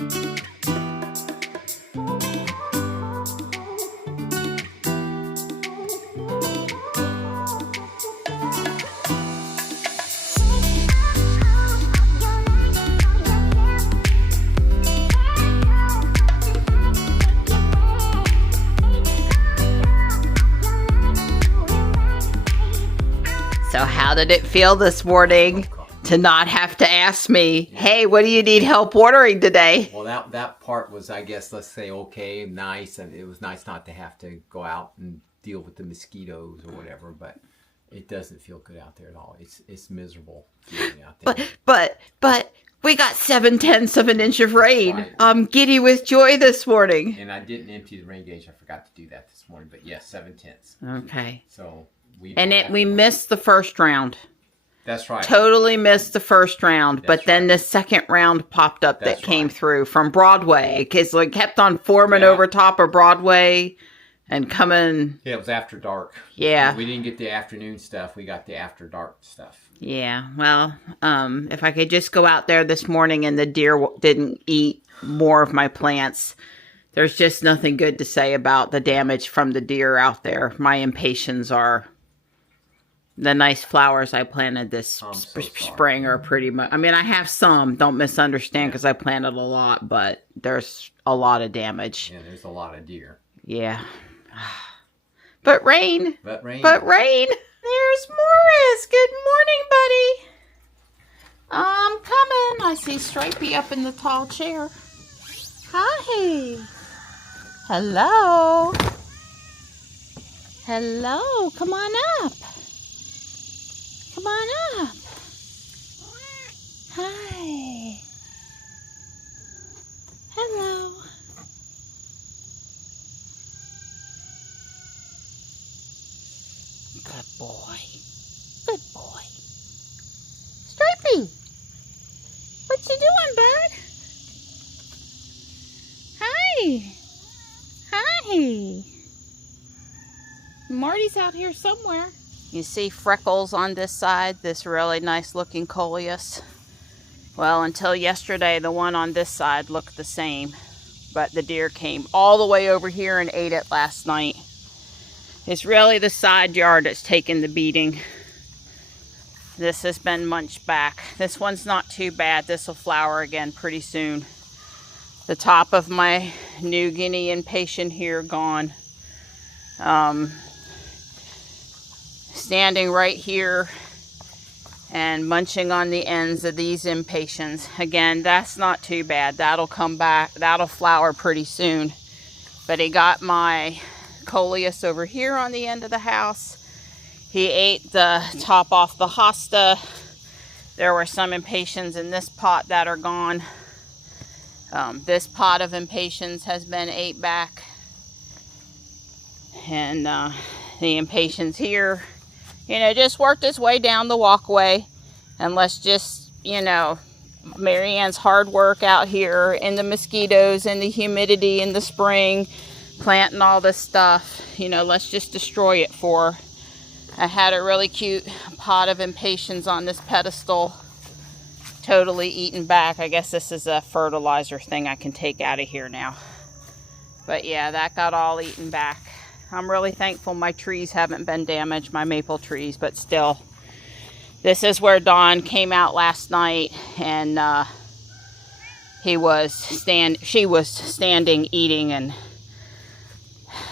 So how did it feel this morning to not have to ask me, hey, what do you need help watering today? Well, that part was, I guess, let's say, okay, nice. And it was nice not to have to go out and deal with the mosquitoes or whatever, but it doesn't feel good out there at all. It's miserable feeling out there. But we got 7/10 of an inch of rain. Right. I'm giddy with joy this morning. And I didn't empty the rain gauge. I forgot to do that this morning, but yes, 7/10. Okay. So we missed the first round. That's right. Totally missed the first round, but then the second round popped up that came through from Broadway, because it kept on forming over top of Broadway and coming. Yeah, it was after dark. Yeah. We didn't get the afternoon stuff. We got the after dark stuff. Yeah, well, if I could just go out there this morning and the deer didn't eat more of my plants, there's just nothing good to say about the damage from the deer out there. My impatiens are... The nice flowers I planted this spring are pretty much... I mean, I have some. Don't misunderstand, because I planted a lot, but there's a lot of damage. Yeah, there's a lot of deer. Yeah. But rain. But rain. There's Morris. Good morning, buddy. I'm coming. I see Stripey up in the tall chair. Hi. Hello. Hello. Come on up. Come on up. Hi. Hello. Good boy. Good boy. Stripey. What you doing, bud? Hi. Hi. Marty's out here somewhere. You see freckles on this side, this really nice looking coleus. Well, until yesterday, the one on this side looked the same, but the deer came all the way over here and ate it last night. It's really the side yard that's taken the beating. This has been munched back. This one's not too bad. This will flower again pretty soon. The top of my New Guinea impatient here gone. Standing right here and munching on the ends of these impatiens. Again, that's not too bad. That'll come back. That'll flower pretty soon. But he got my coleus over here on the end of the house. He ate the top off the hosta. There were some impatiens in this pot that are gone. This pot of impatiens has been ate back. And the impatiens here, you know, just worked its way down the walkway. And let's just, you know, Marianne's hard work out here in the mosquitoes and the humidity in the spring, planting all this stuff, you know, let's just destroy it for her. I had a really cute pot of impatiens on this pedestal, totally eaten back. I guess this is a fertilizer thing I can take out of here now. But yeah, that got all eaten back. I'm really thankful my trees haven't been damaged, my maple trees, but still. This is where Dawn came out last night, and she was standing eating, and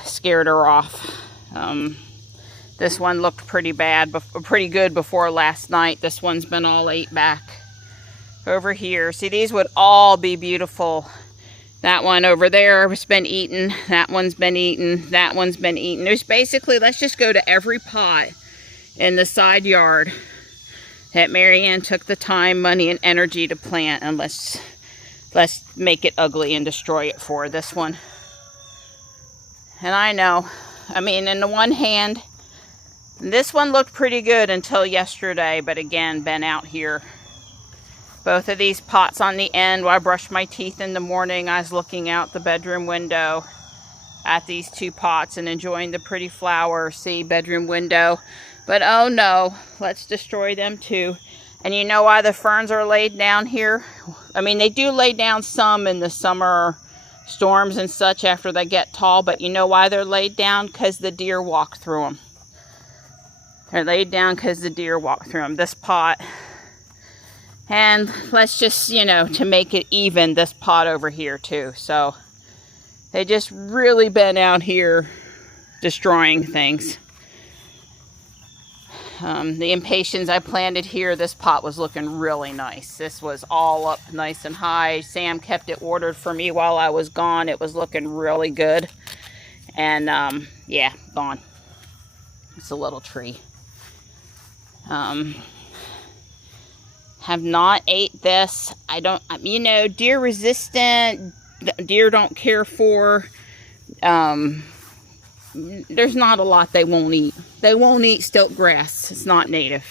scared her off. This one looked pretty good before last night. This one's been all ate back. Over here, see, these would all be beautiful. That one over there has been eaten. That one's been eaten. That one's been eaten. There's basically, let's just go to every pot in the side yard that Marianne took the time, money, and energy to plant, and let's make it ugly and destroy it for this one. And I know, I mean, in the one hand, this one looked pretty good until yesterday, but again, been out here. Both of these pots on the end, while I brushed my teeth in the morning, I was looking out the bedroom window at these two pots and enjoying the pretty flowers. See, bedroom window. But oh no, let's destroy them too. And you know why the ferns are laid down here? I mean, they do lay down some in the summer storms and such after they get tall, but you know why they're laid down? Because the deer walk through them. They're laid down because the deer walk through them. This pot, and let's just, you know, to make it even, this pot over here too. So they just really been out here destroying things. The impatiens I planted here, this pot was looking really nice. This was all up nice and high. Sam kept it watered for me while I was gone. It was looking really good. And yeah, gone. It's a little tree. Have not ate this. I don't, you know, deer resistant, deer don't care for. There's not a lot they won't eat. They won't eat stilt grass. It's not native.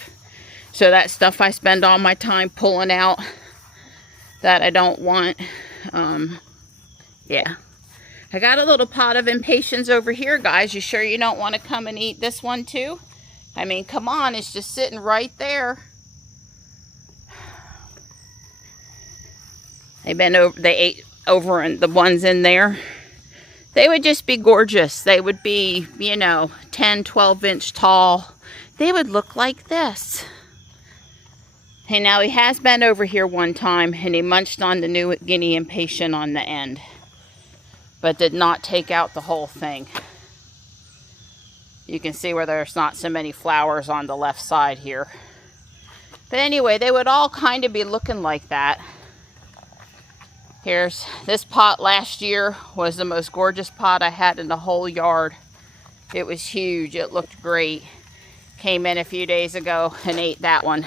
So that stuff I spend all my time pulling out that I don't want. Yeah. I got a little pot of impatiens over here, guys. You sure you don't want to come and eat this one too? I mean, come on. It's just sitting right there. They ate over in the ones in there. They would just be gorgeous. They would be, you know, 10, 12 inch tall. They would look like this. Hey, now he has been over here one time and he munched on the New Guinea impatient on the end, but did not take out the whole thing. You can see where there's not so many flowers on the left side here. But anyway, they would all kind of be looking like that. Here's this pot last year was the most gorgeous pot I had in the whole yard. It was huge. It looked great. Came in a few days ago and ate that one.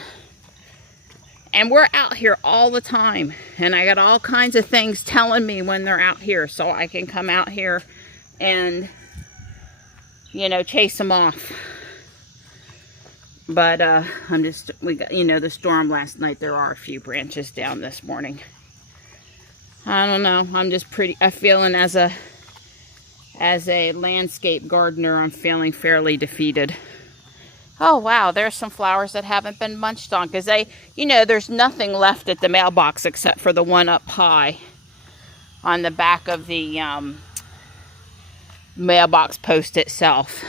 And we're out here all the time. And I got all kinds of things telling me when they're out here. So I can come out here and, you know, chase them off. But we got, you know, the storm last night. There are a few branches down this morning. I don't know. I'm just I'm feeling as a landscape gardener, I'm feeling fairly defeated. Oh, wow. There's some flowers that haven't been munched on because you know, there's nothing left at the mailbox except for the one up high on the back of the mailbox post itself.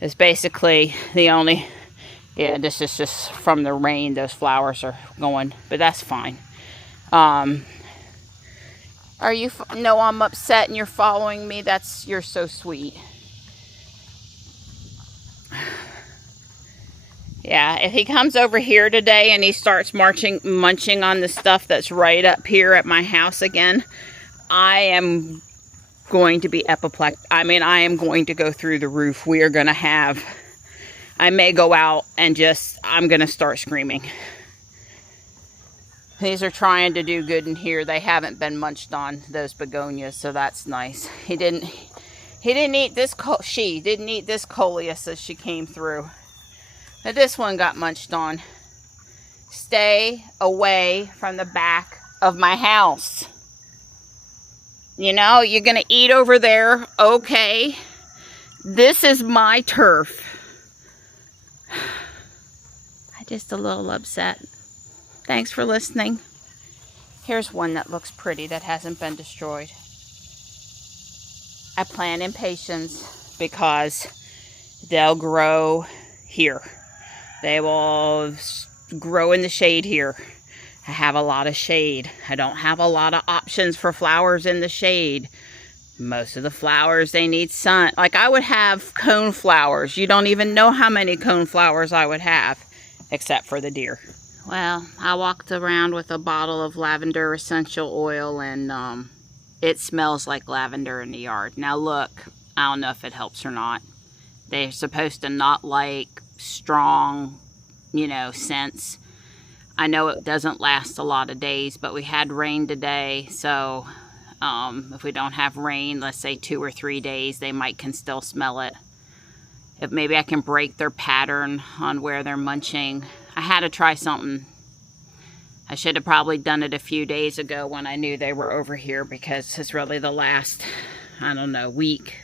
It's basically the only, yeah, this is just from the rain. Those flowers are going, but that's fine. No, I'm upset and you're following me. You're so sweet. Yeah, if he comes over here today and he starts munching on the stuff that's right up here at my house again, I am going to be apoplectic. I mean, I am going to go through the roof. We are going to have, I may go out and I'm going to start screaming. These are trying to do good in here. They haven't been munched on, those begonias, so that's nice. He didn't eat this, she didn't eat this coleus as she came through. But this one got munched on. Stay away from the back of my house. You know, you're going to eat over there, okay. This is my turf. I'm just a little upset. Thanks for listening. Here's one that looks pretty that hasn't been destroyed. I plant impatiens because they'll grow here. They will grow in the shade here. I have a lot of shade. I don't have a lot of options for flowers in the shade. Most of the flowers, they need sun. Like I would have cone flowers. You don't even know how many cone flowers I would have, except for the deer. Well, I walked around with a bottle of lavender essential oil and it smells like lavender in the yard. Now look, I don't know if it helps or not. They're supposed to not like strong, you know, scents. I know it doesn't last a lot of days, but we had rain today, so if we don't have rain, let's say 2 or 3 days, they can still smell it. If maybe I can break their pattern on where they're munching. I had to try something. I should have probably done it a few days ago when I knew they were over here, because it's really the last, I don't know, week.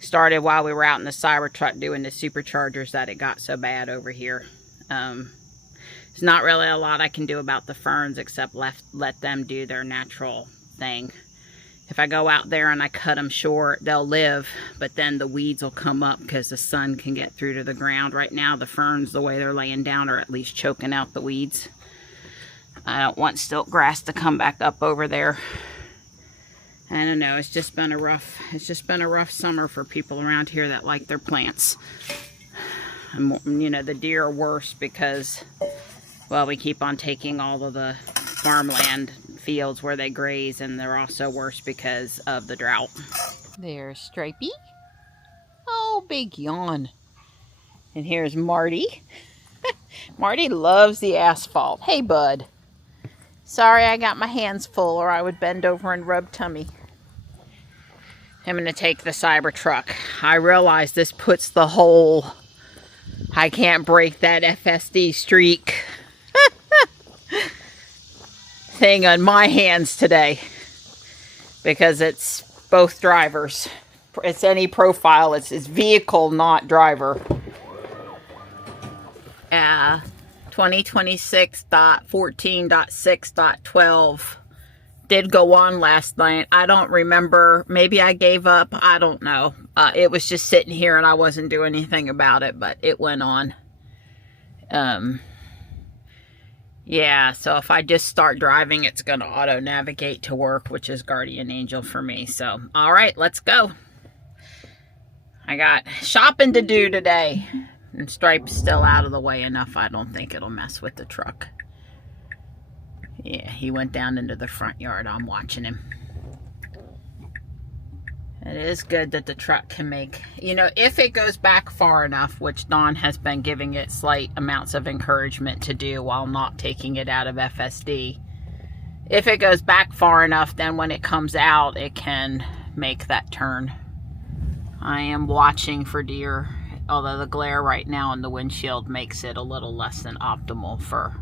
Started while we were out in the Cybertruck doing the superchargers that it got so bad over here. There's not really a lot I can do about the ferns except let them do their natural thing. If I go out there and I cut them short, they'll live, but then the weeds will come up because the sun can get through to the ground. Right now, the ferns, the way they're laying down, are at least choking out the weeds. I don't want stilt grass to come back up over there. I don't know, it's just been a rough summer for people around here that like their plants. And, you know, the deer are worse because, well, we keep on taking all of the farmland fields where they graze, and they're also worse because of the drought. There's Stripey. Oh, big yawn. And here's Marty. Marty loves the asphalt. Hey, bud. Sorry I got my hands full, or I would bend over and rub tummy. I'm going to take the Cybertruck. I realize this puts the whole I can't break that FSD streak thing on my hands today, because it's both drivers. It's any profile. It's vehicle, not driver. 2026.14.6.12 did go on last night. I don't remember. Maybe I gave up. I don't know. It was just sitting here and I wasn't doing anything about it, but it went on. Yeah, so if I just start driving, it's going to auto-navigate to work, which is guardian angel for me. So, all right, let's go. I got shopping to do today. And Stripe's still out of the way enough. I don't think it'll mess with the truck. Yeah, he went down into the front yard. I'm watching him. It is good that the truck can make, you know, if it goes back far enough, which Dawn has been giving it slight amounts of encouragement to do while not taking it out of FSD. If it goes back far enough, then when it comes out, it can make that turn. I am watching for deer, although the glare right now in the windshield makes it a little less than optimal for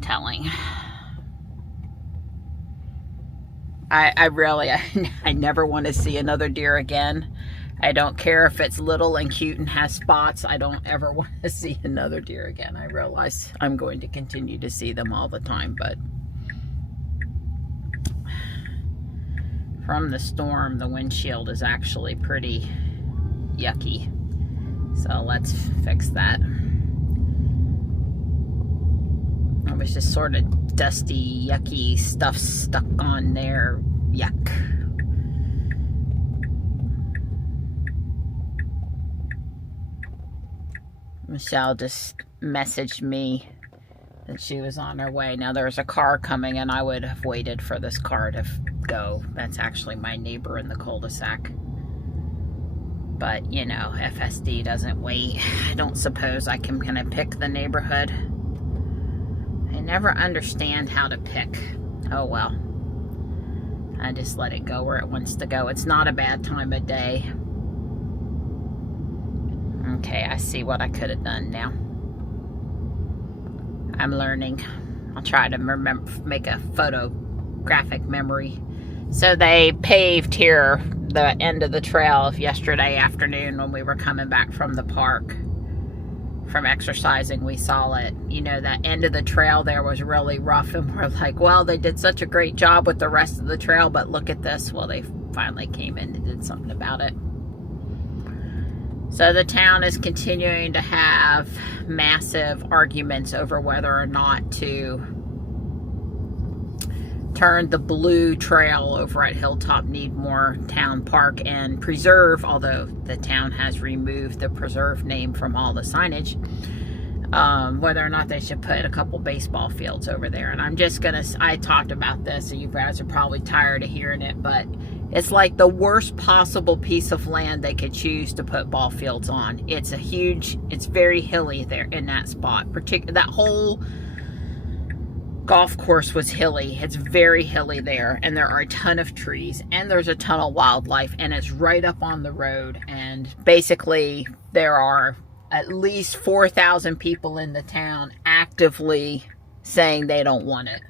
telling. I never want to see another deer again. I don't care if it's little and cute and has spots. I don't ever want to see another deer again. I realize I'm going to continue to see them all the time, but from the storm, the windshield is actually pretty yucky. So let's fix that. It was just sort of dusty, yucky stuff stuck on there. Yuck. Michelle just messaged me that she was on her way. Now there's a car coming, and I would have waited for this car to go. That's actually my neighbor in the cul-de-sac. But, you know, FSD doesn't wait. I don't suppose I can kind of pick the neighborhood. I never understand how to pick. Oh well. I just let it go where it wants to go. It's not a bad time of day. Okay, I see what I could have done now. I'm learning. I'll try to make a photographic memory. So they paved here the end of the trail yesterday afternoon when we were coming back from the park. From exercising, we saw it. You know, that end of the trail there was really rough, and we're like, well, they did such a great job with the rest of the trail, but look at this. Well, they finally came in and did something about it. So the town is continuing to have massive arguments over whether or not to turn the blue trail over at Hilltop Needmore Town Park and preserve, although the town has removed the preserve name from all the signage, whether or not they should put a couple baseball fields over there. And I'm just gonna, I talked about this, and you guys are probably tired of hearing it, but it's like the worst possible piece of land they could choose to put ball fields on. It's it's very hilly there in that spot. That whole golf course was hilly. It's very hilly there, and there are a ton of trees, and there's a ton of wildlife, and it's right up on the road. And basically there are at least 4,000 people in the town actively saying they don't want it.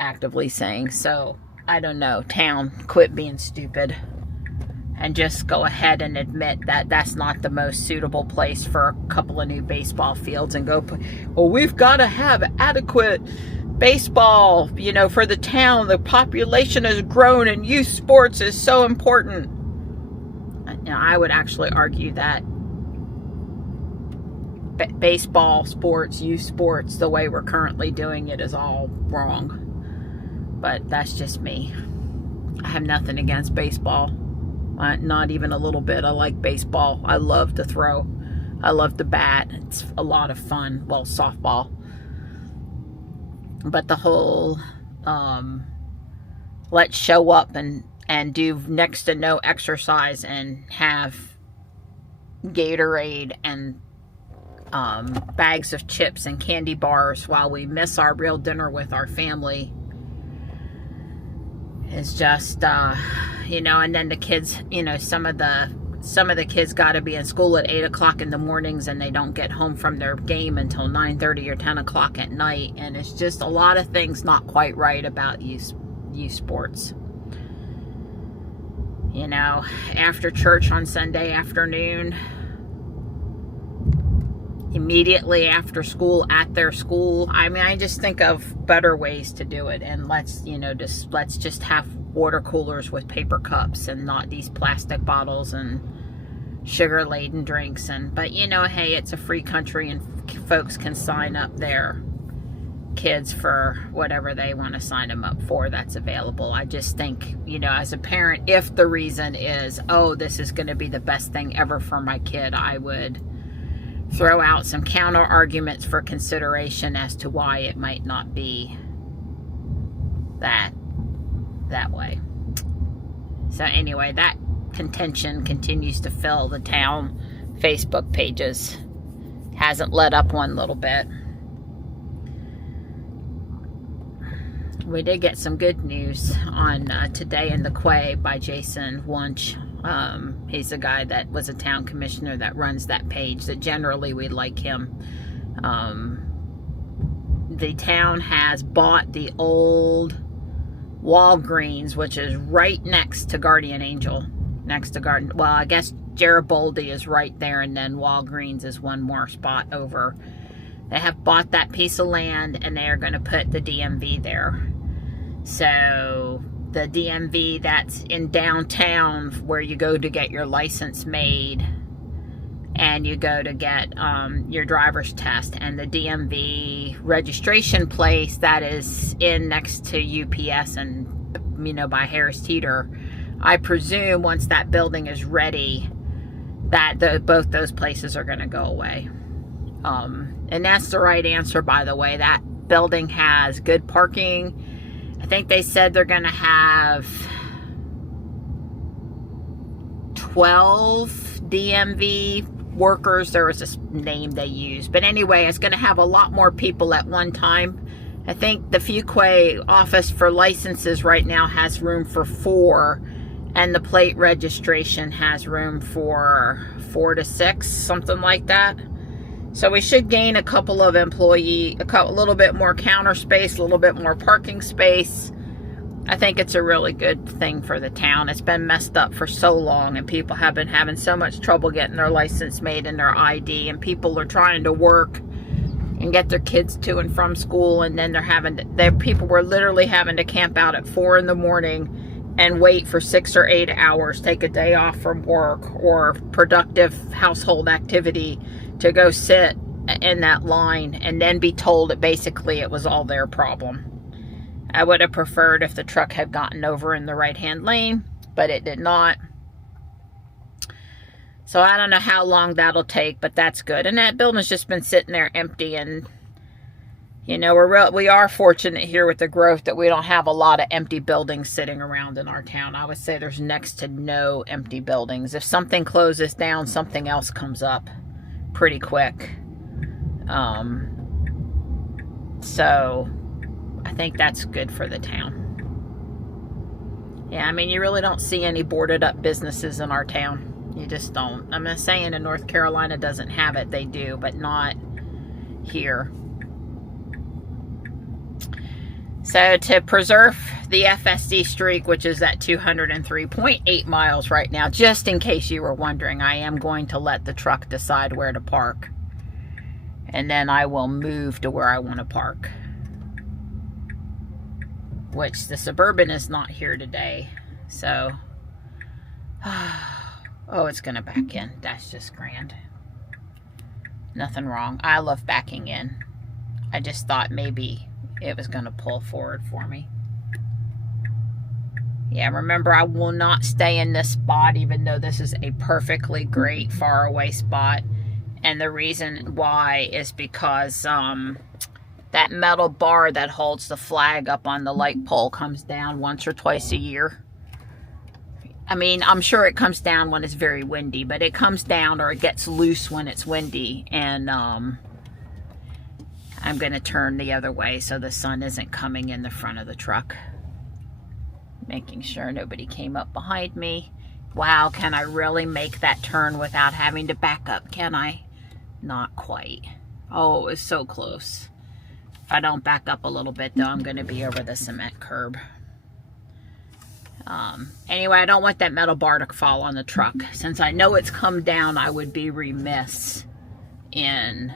Actively saying. So I don't know, town, quit being stupid. and just go ahead and admit that that's not the most suitable place for a couple of new baseball fields, and go put, well, we've got to have adequate baseball, you know, for the town. The population has grown and youth sports is so important. You know, I would actually argue that baseball, sports, youth sports, the way we're currently doing it is all wrong. But that's just me. I have nothing against baseball. Not even a little bit. I like baseball. I love to throw. I love to bat. It's a lot of fun. Well, softball. But the whole let's show up and do next to no exercise and have Gatorade and bags of chips and candy bars while we miss our real dinner with our family is just, you know. And then the kids, you know, some of the kids got to be in school at 8 o'clock in the mornings, and they don't get home from their game until 9:30 or 10 o'clock at night. And it's just a lot of things not quite right about youth sports. You know, after church on Sunday afternoon, immediately after school, at their school. I mean, I just think of better ways to do it. And let's just have water coolers with paper cups and not these plastic bottles and sugar laden drinks. But you know, hey, it's a free country and folks can sign up their kids for whatever they want to sign them up for. That's available. I just think, you know, as a parent, if the reason is, oh, this is going to be the best thing ever for my kid, I would throw out some counter arguments for consideration as to why it might not be that way. So anyway, that contention continues to fill the town Facebook pages. Hasn't let up one little bit. We did get some good news on Today in the Quay by Jason Wunsch. He's the guy that was a town commissioner that runs that page, that generally we like him. The town has bought the old Walgreens, which is right next to Guardian Angel. Well, I guess Garibaldi is right there, and then Walgreens is one more spot over. They have bought that piece of land, and they are going to put the DMV there. So the DMV that's in downtown, where you go to get your license made and you go to get your driver's test, and the DMV registration place that is in next to UPS and, you know, by Harris Teeter. I presume once that building is ready, that both those places are going to go away. And that's the right answer, by the way. That building has good parking. I think they said they're going to have 12 DMV workers. There was this name they used. But anyway, it's going to have a lot more people at one time. I think the Fuquay office for licenses right now has room for 4. And the plate registration has room for 4 to 6, something like that. So we should gain a couple of a little bit more counter space, a little bit more parking space. I think it's a really good thing for the town. It's been messed up for so long, and people have been having so much trouble getting their license made and their ID, and people are trying to work and get their kids to and from school, and then people were literally having to camp out at 4 in the morning and wait for 6 or 8 hours, take a day off from work or productive household activity to go sit in that line and then be told that basically it was all their problem. I would have preferred if the truck had gotten over in the right-hand lane, but it did not. So I don't know how long that'll take, but that's good. And that building's just been sitting there empty, and you know, we are fortunate here with the growth that we don't have a lot of empty buildings sitting around in our town. I would say there's next to no empty buildings. If something closes down, something else comes up pretty quick. So I think that's good for the town. Yeah, I mean, you really don't see any boarded up businesses in our town. You just don't. I'm not saying in North Carolina doesn't have it. They do, but not here. So to preserve the FSD streak, which is at 203.8 miles right now. Just in case you were wondering, I am going to let the truck decide where to park. And then I will move to where I want to park. Which the Suburban is not here today. So, oh, it's going to back in. That's just grand. Nothing wrong. I love backing in. I just thought maybe it was going to pull forward for me. Yeah, remember, I will not stay in this spot, even though this is a perfectly great far away spot. And the reason why is because that metal bar that holds the flag up on the light pole comes down once or twice a year. I mean, I'm sure it comes down when it's very windy, but it comes down or it gets loose when it's windy. And I'm going to turn the other way so the sun isn't coming in the front of the truck. Making sure nobody came up behind me. Wow, can I really make that turn without having to back up? Can I? Not quite. Oh, it was so close. If I don't back up a little bit, though, I'm going to be over the cement curb. Anyway, I don't want that metal bar to fall on the truck. Since I know it's come down, I would be remiss in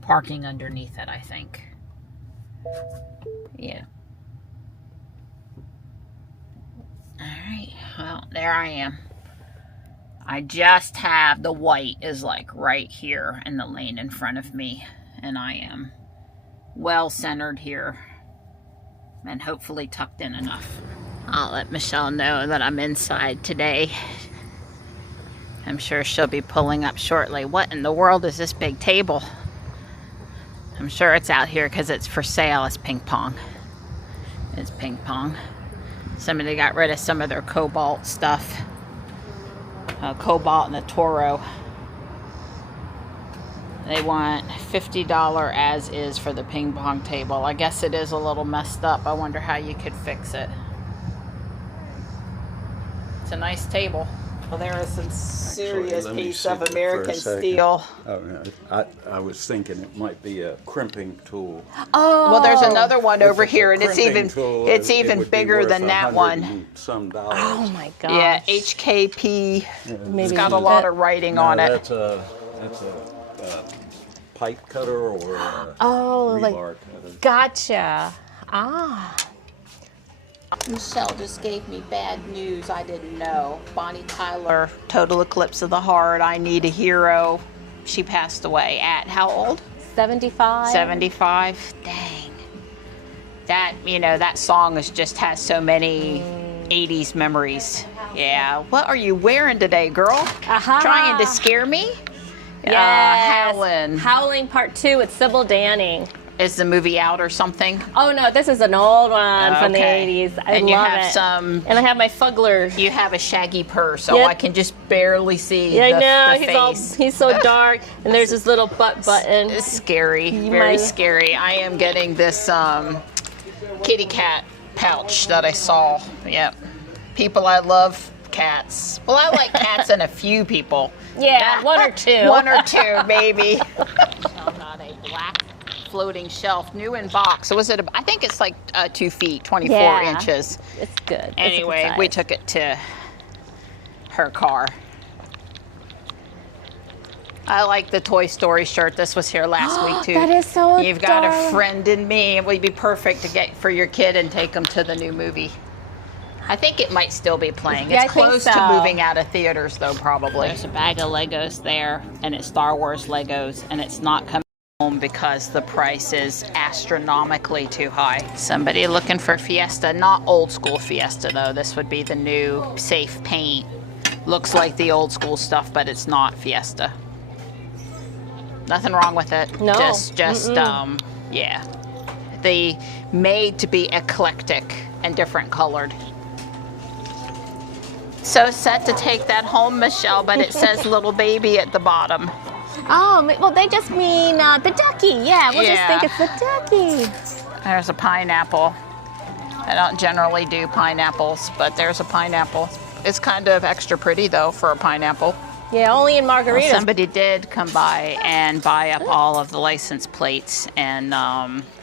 parking underneath it, I think. Yeah. Alright, well, there I am. I just have the white is like right here in the lane in front of me. And I am well centered here. And hopefully tucked in enough. I'll let Michelle know that I'm inside today. I'm sure she'll be pulling up shortly. What in the world is this big table? I'm sure it's out here because it's for sale. It's ping pong. It's ping pong. Somebody got rid of some of their Cobalt stuff. Cobalt and the Toro. They want $50 as is for the ping pong table. I guess it is a little messed up. I wonder how you could fix it. It's a nice table. Well, there is some serious piece of American steel. Oh, I was thinking it might be a crimping tool. Oh, well, there's another one over here, and it's even it bigger than that one. Some dollars. Oh my gosh. Yeah, HKP. Maybe It's got a lot of writing on it. That's a pipe cutter or a rebar cutter. Gotcha. Ah. Michelle just gave me bad news I didn't know. Bonnie Tyler, total eclipse of the heart. I need a hero. She passed away at how old? 75. 75. Dang. That, you know, that song just has so many 80s memories. Yeah. What are you wearing today, girl? Trying to scare me? Yes. Howling. Howling Part 2 with Sybil Danning. Is the movie out or something? Oh no, this is an old one from the 80s. I and love you have it. some. And I have my Fuggler. You have a shaggy purse, so Yep. I can just barely see Yeah, I the know. face. He's so dark. And there's this little butt button. It's scary, very scary. I am getting this kitty cat pouch that I saw. Yep. People, I love cats. Well, I like cats and a few people. Yeah, one or two. One or two, maybe. Michelle got a black floating shelf, new in box. So was it? I think it's like 2 feet, 24 inches. It's good. Anyway, it's we took it to her car. I like the Toy Story shirt. This was here last week too. That is so You've got a adorable. friend in me. It would be perfect to get for your kid and take them to the new movie. I think it might still be playing. Yeah, It's I think close so. to moving out of theaters though, probably. There's a bag of Legos there, and it's Star Wars Legos, and it's not coming home because the price is astronomically too high. Somebody looking for Fiesta, not old school Fiesta though. This would be the new safe paint. Looks like the old school stuff, but it's not Fiesta. Nothing wrong with it. No. Just yeah. They made to be eclectic and different colored. So set to take that home, Michelle, but it says little baby at the bottom. Oh, well, they just mean the ducky. Yeah, we'll just think it's the ducky. There's a pineapple. I don't generally do pineapples, but there's a pineapple. It's kind of extra pretty, though, for a pineapple. Yeah, only in margaritas. Well, somebody did come by and buy up all of the license plates, and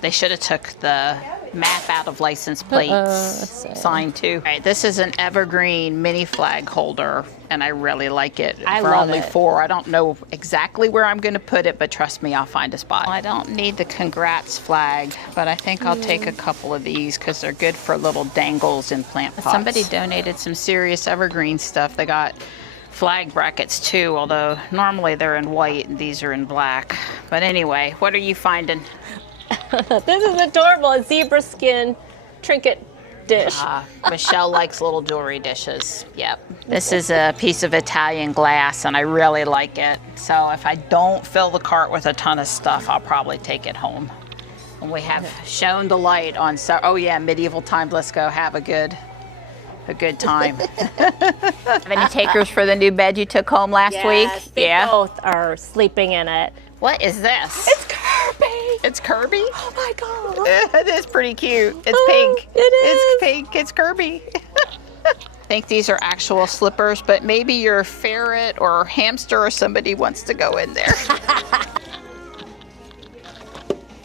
they should have took the map out of license plates sign too. All right, this is an evergreen mini flag holder, and I really like it. I For love only it. 4. I don't know exactly where I'm going to put it, but trust me, I'll find a spot. I don't need the congrats flag, but I think I'll take a couple of these because they're good for little dangles in plant pots. Somebody donated some serious evergreen stuff. They got flag brackets too, although normally they're in white and these are in black. But anyway, what are you finding? This is adorable. A zebra skin trinket dish. Michelle likes little jewelry dishes. Yep. This is a piece of Italian glass, and I really like it. So if I don't fill the cart with a ton of stuff, I'll probably take it home. And we have shown the light on. So, oh yeah, medieval times. Let's go have a good time. Have any takers for the new bed you took home last week? They both are sleeping in it. What is this? It's Kirby. It's Kirby? Oh my God. It is pretty cute. It's pink. It is. It's pink. It's Kirby. I think these are actual slippers, but maybe your ferret or hamster or somebody wants to go in there.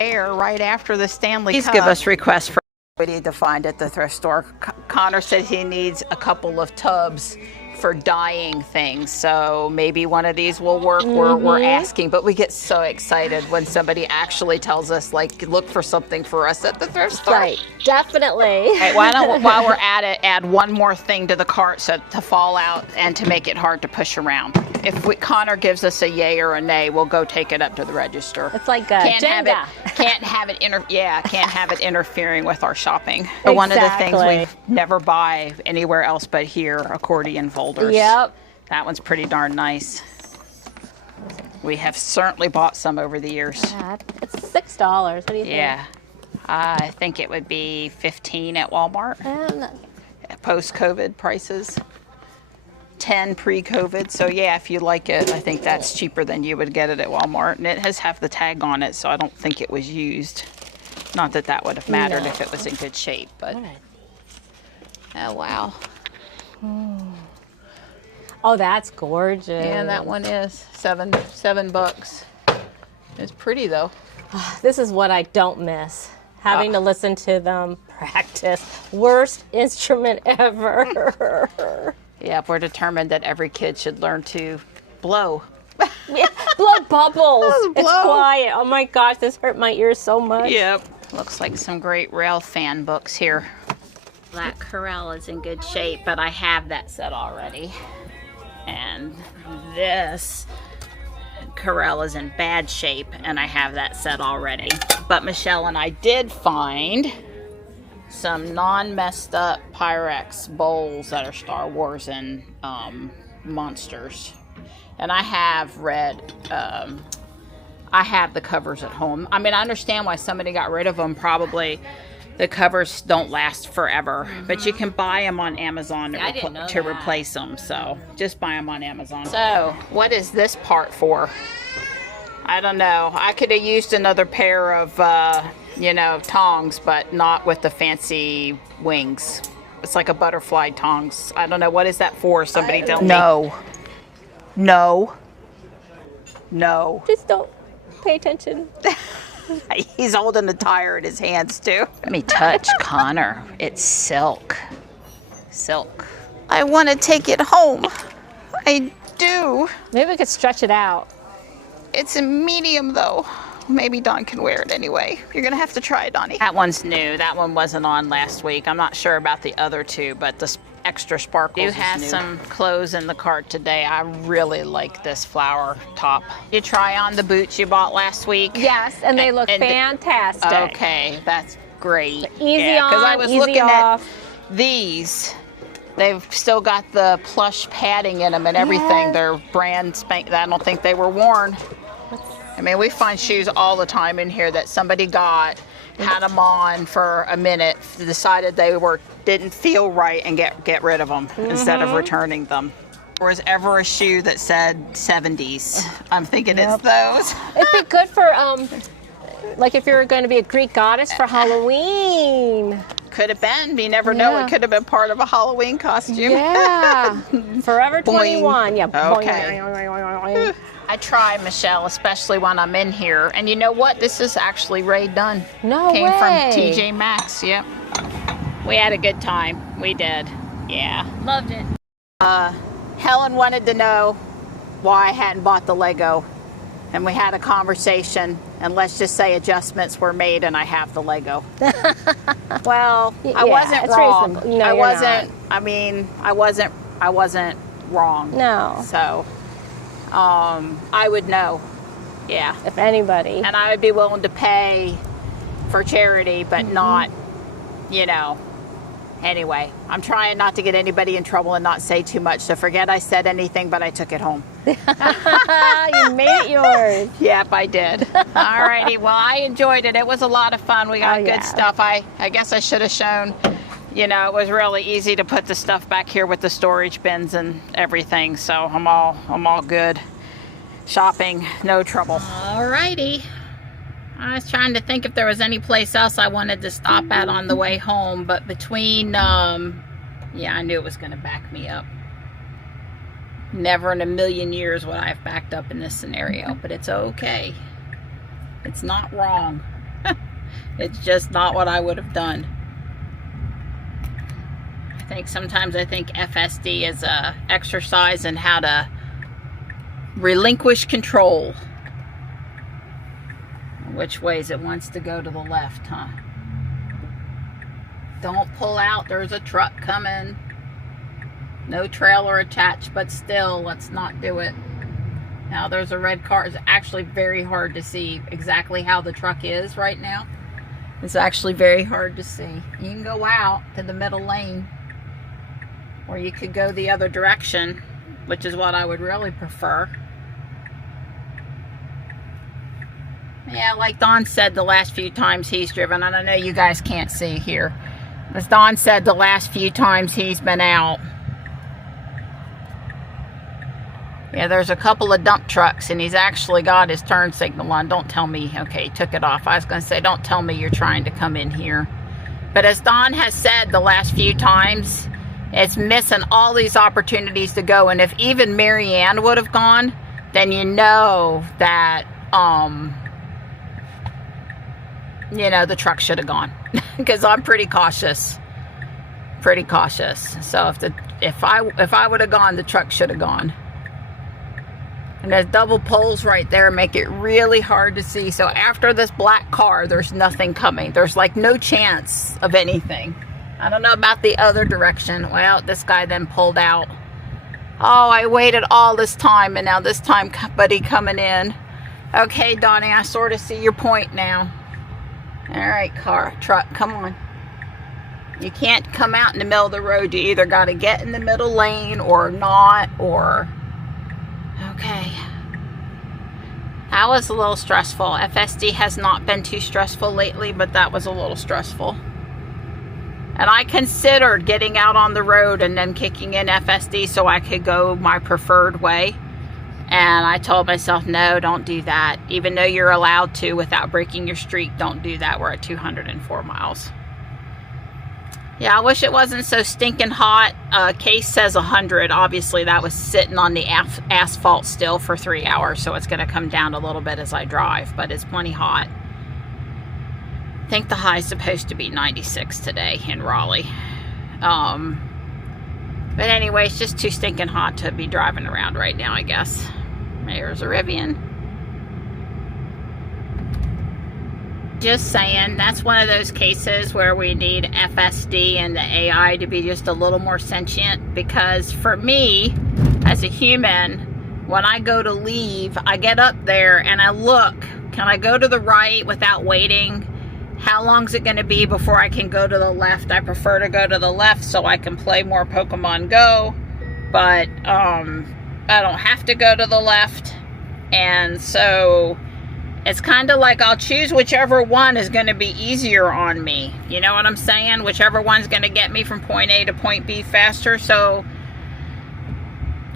Air right after the Stanley Cup. Please give us requests for we need to find at the thrift store. Connor said he needs a couple of tubs for dyeing things, so maybe one of these will work. We're asking, but we get so excited when somebody actually tells us, like, look for something for us at the thrift store. Right, definitely. Hey, why don't, while we're at it, add one more thing to the cart so to fall out and to make it hard to push around. If Connor gives us a yay or a nay, we'll go take it up to the register. It's like a Jenga. Can't have it interfering with our shopping. Exactly. One of the things we never buy anywhere else but here, accordion folders. Yep. That one's pretty darn nice. We have certainly bought some over the years. Yeah, it's $6. What do you think? Yeah. I think it would be $15 at Walmart. Post-COVID prices. 10 pre-COVID. So yeah, if you like it, I think that's cheaper than you would get it at Walmart. And it has half the tag on it, so I don't think it was used. Not that that would have mattered if it was in good shape, but oh wow. Oh, that's gorgeous. Yeah, that one is $7. It's pretty though. This is what I don't miss. Having to listen to them practice. Worst instrument ever. Yeah, we're determined that every kid should learn to blow. Yeah, blow bubbles. It's quiet. Oh my gosh, this hurt my ears so much. Yep. Looks like some great rail fan books here. That Corral is in good shape, but I have that set already. And this Corral is in bad shape, and I have that set already. But Michelle and I did find some non-messed up Pyrex bowls that are Star Wars and monsters. And I have I have the covers at home. I mean, I understand why somebody got rid of them. Probably the covers don't last forever, but you can buy them on Amazon to replace them. So just buy them on Amazon. So what is this part for? I don't know. I could have used another pair of, tongs, but not with the fancy wings. It's like a butterfly tongs. I don't know. What is that for? Somebody tell me. No. Just don't pay attention. He's holding the tire in his hands too. Let me touch Connor. It's silk. Silk. I want to take it home. I do. Maybe we could stretch it out. It's a medium though. Maybe Dawn can wear it anyway. You're gonna have to try it, Donnie. That one's new. That one wasn't on last week. I'm not sure about the other two, but the extra sparkles is new. You have some clothes in the cart today. I really like this flower top. You try on the boots you bought last week? Yes, and they look fantastic. Okay, that's great. Easy on, because I was easy looking off. at these. They've still got the plush padding in them and everything. They're brand spank. I don't think they were worn. I mean, we find shoes all the time in here that somebody got, had them on for a minute, decided they didn't feel right, and get rid of them instead of returning them. There was ever a shoe that said 70s. I'm thinking it's those. It'd be good for like if you're going to be a Greek goddess for Halloween. could have been. You never know. Yeah. It could have been part of a Halloween costume. Yeah. Forever Boing. 21. Yeah. Okay. Boing. I try, Michelle, especially when I'm in here. And you know what? This is actually Ray Dunn. No Came way. from TJ Maxx. Yep. We had a good time. We did. Yeah. Loved it. Helen wanted to know why I hadn't bought the Lego. And we had a conversation, and let's just say adjustments were made, and I have the Lego. Well, I wasn't it's wrong. reasonable. No, I you're wasn't. not. I mean, I wasn't wrong. No. So, I would know. Yeah. If anybody. And I would be willing to pay for charity, but not, you know. Anyway, I'm trying not to get anybody in trouble and not say too much. So forget I said anything, but I took it home. You made it yours. Yep, I did. Alrighty, well, I enjoyed it. It was a lot of fun. We got good stuff. I guess I should have shown, you know, it was really easy to put the stuff back here with the storage bins and everything. So I'm all good. Shopping, no trouble. Alrighty. I was trying to think if there was any place else I wanted to stop at on the way home, but between, yeah, I knew it was going to back me up. Never in a million years would I have backed up in this scenario, but it's okay. It's not wrong. It's just not what I would have done. Sometimes I think FSD is a exercise in how to relinquish control. Which ways it wants to go to the left, huh? Don't pull out, there's a truck coming. No trailer attached, but still, let's not do it. Now there's a red car. It's actually very hard to see exactly how the truck is right now. It's actually very hard to see. You can go out to the middle lane, or you could go the other direction, which is what I would really prefer. Yeah, like Don said the last few times he's driven, and I know you guys can't see here. As Don said the last few times he's been out. Yeah, there's a couple of dump trucks, and he's actually got his turn signal on. Don't tell me, okay, he took it off. I was going to say, don't tell me you're trying to come in here. But as Don has said the last few times, it's missing all these opportunities to go. And if even Marianne would have gone, then you know that, you know, the truck should have gone. Because I'm pretty cautious. Pretty cautious. So if I would have gone, the truck should have gone. And there's double poles right there, make it really hard to see. So after this black car, there's nothing coming. There's like no chance of anything. I don't know about the other direction. Well, this guy then pulled out. Oh, I waited all this time, and now this time, buddy, coming in. Okay, Donnie, I sort of see your point now. All right, truck, come on. You can't come out in the middle of the road. You either got to get in the middle lane or not, or... Okay. That was a little stressful. FSD has not been too stressful lately, but that was a little stressful. And I considered getting out on the road and then kicking in FSD so I could go my preferred way. And I told myself, no, don't do that. Even though you're allowed to without breaking your streak, don't do that. We're at 204 miles. Yeah, I wish it wasn't so stinking hot. Case says 100. Obviously, that was sitting on the asphalt still for 3 hours, so it's going to come down a little bit as I drive, but it's plenty hot. I think the high is supposed to be 96 today in Raleigh. But anyway, it's just too stinking hot to be driving around right now, I guess. There's a Rivian. Just saying, that's one of those cases where we need FSD and the AI to be just a little more sentient, because for me, as a human, when I go to leave, I get up there and I look, can I go to the right without waiting? How long is it going to be before I can go to the left? I prefer to go to the left so I can play more Pokemon Go, but I don't have to go to the left, and so it's kind of like I'll choose whichever one is going to be easier on me. You know what I'm saying? Whichever one's going to get me from point A to point B faster. So,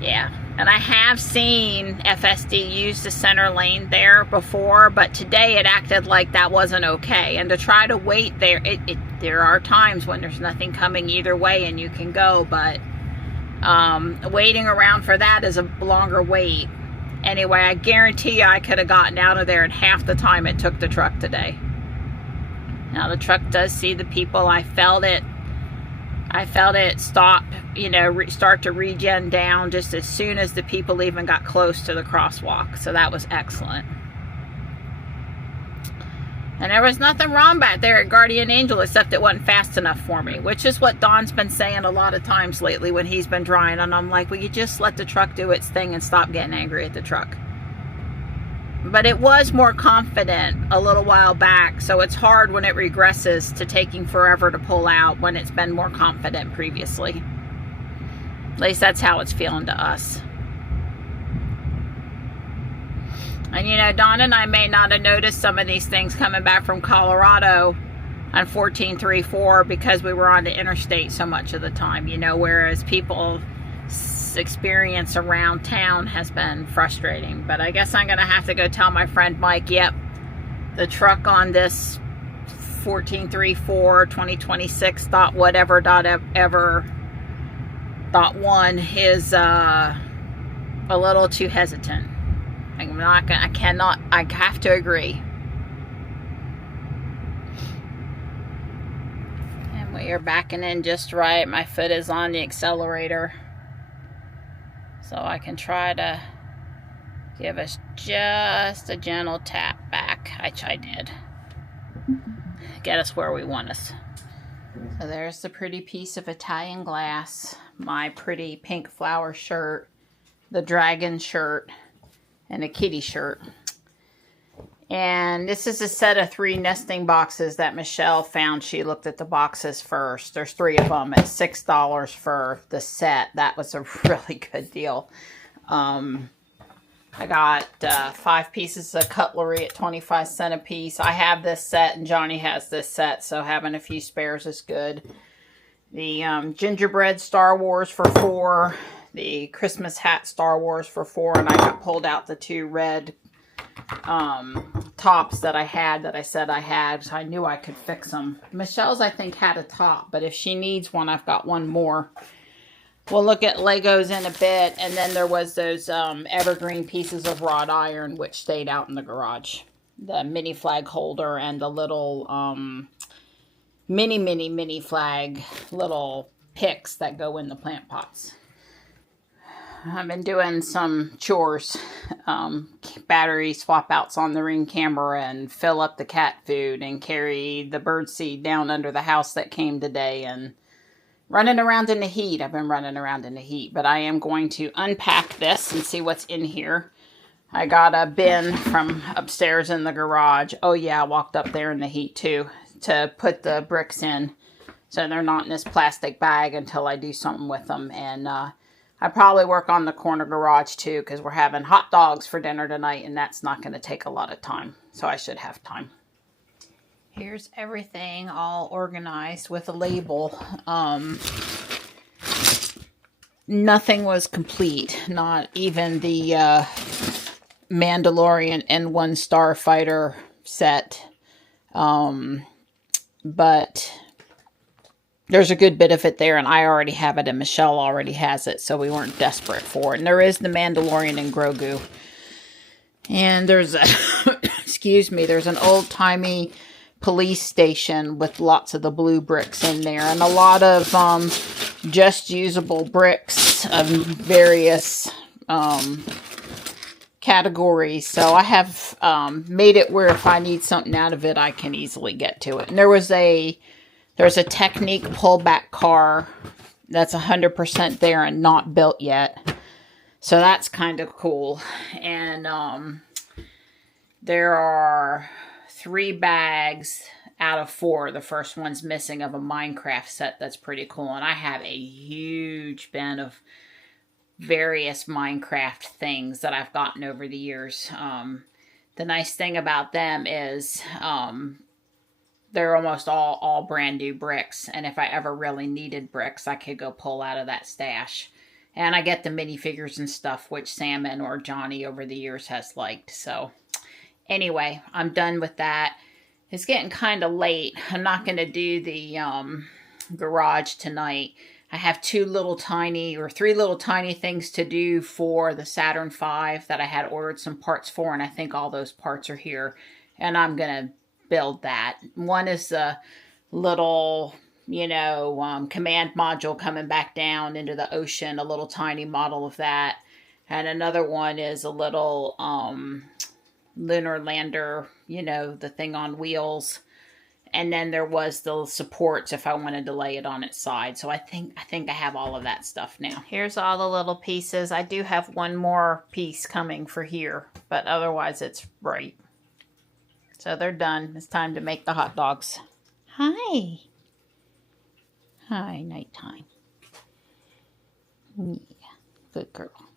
yeah. And I have seen FSD use the center lane there before, but today it acted like that wasn't okay. And to try to wait there, it there are times when there's nothing coming either way and you can go, but waiting around for that is a longer wait. Anyway, I guarantee you I could have gotten out of there in half the time it took the truck today. Now the truck does see the people. I felt it stop, you know, start to regen down just as soon as the people even got close to the crosswalk. So that was excellent. And there was nothing wrong back there at Guardian Angel except it wasn't fast enough for me, which is what Don's been saying a lot of times lately when he's been drying. And I'm like, will you just let the truck do its thing and stop getting angry at the truck? But it was more confident a little while back, so it's hard when it regresses to taking forever to pull out when it's been more confident previously. At least that's how it's feeling to us. And you know, Don and I may not have noticed some of these things coming back from Colorado on 1434 because we were on the interstate so much of the time, you know, whereas people's experience around town has been frustrating. But I guess I'm going to have to go tell my friend Mike, yep, the truck on this 1434 2026 dot whatever dot ever dot one is a little too hesitant. I'm not gonna, I have to agree. And we are backing in just right. My foot is on the accelerator, so I can try to give us just a gentle tap back, which I did. Get us where we want us. So there's the pretty piece of Italian glass, my pretty pink flower shirt, the dragon shirt, and a kitty shirt. And this is a set of 3 nesting boxes that Michelle found. She looked at the boxes first. There's 3 of them at $6 for the set. That was a really good deal. I got 5 pieces of cutlery at 25 cents a piece. I have this set and Johnny has this set, so having a few spares is good. The gingerbread Star Wars for $4. The Christmas hat Star Wars for $4, and I got pulled out the 2 red tops that I had, that I said I had, so I knew I could fix them. Michelle's, I think, had a top, but if she needs one, I've got one more. We'll look at Legos in a bit, and then there was those evergreen pieces of wrought iron, which stayed out in the garage. The mini flag holder and the little mini flag little picks that go in the plant pots. I've been doing some chores, battery swap outs on the Ring camera, and fill up the cat food, and carry the bird seed down under the house that came today, and running around in the heat. I've been running around in the heat, but I am going to unpack this and see what's in here. I got a bin from upstairs in the garage. Oh yeah, I walked up there in the heat too to put the bricks in, so they're not in this plastic bag until I do something with them. And I probably work on the corner garage too, because we're having hot dogs for dinner tonight, and that's not going to take a lot of time, so I should have time. Here's everything all organized with a label. Nothing was complete, not even the Mandalorian N1 Starfighter set, but there's a good bit of it there, and I already have it, and Michelle already has it, so we weren't desperate for it. And there is the Mandalorian and Grogu. And there's a, excuse me, there's an old-timey police station with lots of the blue bricks in there, and a lot of just usable bricks of various categories. So I have made it where if I need something out of it, I can easily get to it. And there's a Technique pullback car that's 100% there and not built yet. So that's kind of cool. And there are 3 bags out of 4. The first one's missing of a Minecraft set that's pretty cool. And I have a huge bin of various Minecraft things that I've gotten over the years. The nice thing about them is they're almost all brand new bricks. And if I ever really needed bricks, I could go pull out of that stash. And I get the minifigures and stuff, which Salmon or Johnny over the years has liked. So anyway, I'm done with that. It's getting kind of late. I'm not going to do the garage tonight. I have three little tiny things to do for the Saturn V that I had ordered some parts for, and I think all those parts are here. And I'm going to build that. One is the little, command module coming back down into the ocean, a little tiny model of that. And another one is a little lunar lander, the thing on wheels. And then there was the supports if I wanted to lay it on its side. So I think I have all of that stuff now. Here's all the little pieces. I do have one more piece coming for here, but otherwise it's right. So they're done. It's time to make the hot dogs. Hi. Hi, nighttime. Yeah, good girl.